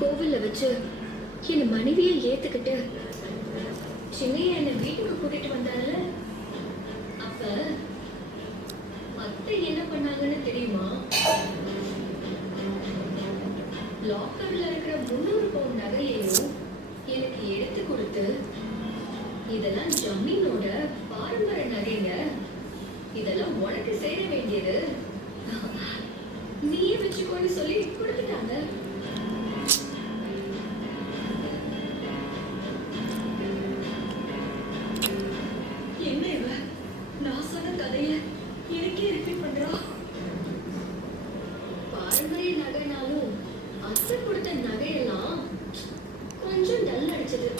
கோவில்ல வச்சு என் மனைவியை ஏத்துக்கிட்டு சின்னையா என்ன வீட்டுக்கு கூட்டிட்டு வந்தாருல, அப்ப அத்தை என்ன பண்ணாங்கன்னு தெரியுமா? லாக்கர்ல இருக்கிற 300 பவுன் நகையையும் எனக்கு எடுத்து கொடுத்து, இதெல்லாம் ஜமீனோட பாரம்பரிய நகைங்க, இதெல்லாம் உனக்கு சேர வேண்டியது, நீயே வச்சுக்கோன்னு சொல்லி கொடுத்துட்டாங்க. என்ன இவ நான் சொன்ன கதைய எனக்கே ரிப்பீட் பண்றா? பாரம்பரிய நகைனாலும் அத்தை கொடுத்த நகையெல்லாம் கொஞ்சம் டல் அடிச்சது.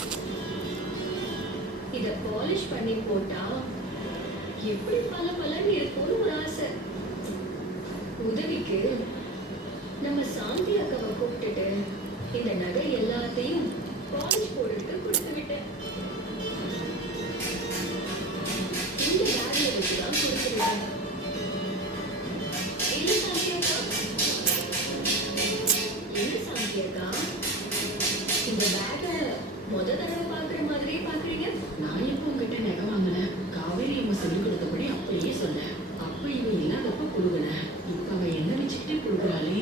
இத பாலிஷ் பண்ணி போட்டா எப்படி பல பலன்னு இருக்கும்னு ஒரு ஆசை. உதவிக்கு நம்ம சாந்தி அக்காவை கூப்பிட்டுட்டு இந்த நகை எல்லாத்தையும் பாலிஷ் போட்டுட்டு கொடுத்து விட்டேன். இந்த பேக்ல வச்சுதான் கொடுத்துருவேன். என்ன சாந்தி அக்கா, என்ன சாந்தி அக்கா, இந்த பேக்கை தடவை பாக்குற மாதிரியே பாக்குறீங்க? நான் எப்போ உங்ககிட்ட நகை வாங்கினேன்? காவேரி அம்மா சொல்லி கொடுத்தபடி அப்படியே சொன்னேன். அப்ப இவ இல்லாதப்ப கொடுக்குறேன். இப்ப அவ என்ன வச்சுக்கிட்டே கொடுக்குறாளே.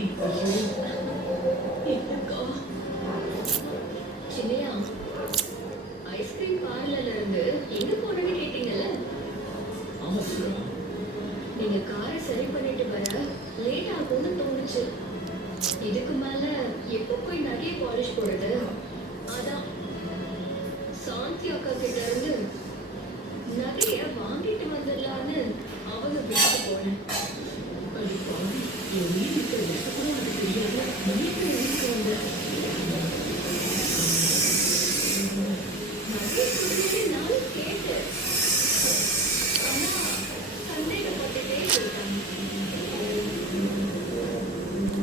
என்னக்கா? சின்னையா, ஐஸ்கிரீம் பார்லர்ல இருந்து எங்க போனன்னு கேட்டீங்கல்ல? ஆமா சொல்றா. நீங்க காரை சரி பண்ணிட்டு வர லேட் ஆகும்னு தோணுச்சு. இதுக்கு மேல எப்போ போய் நிறைய பாலிஷ் போடுறது? அதான்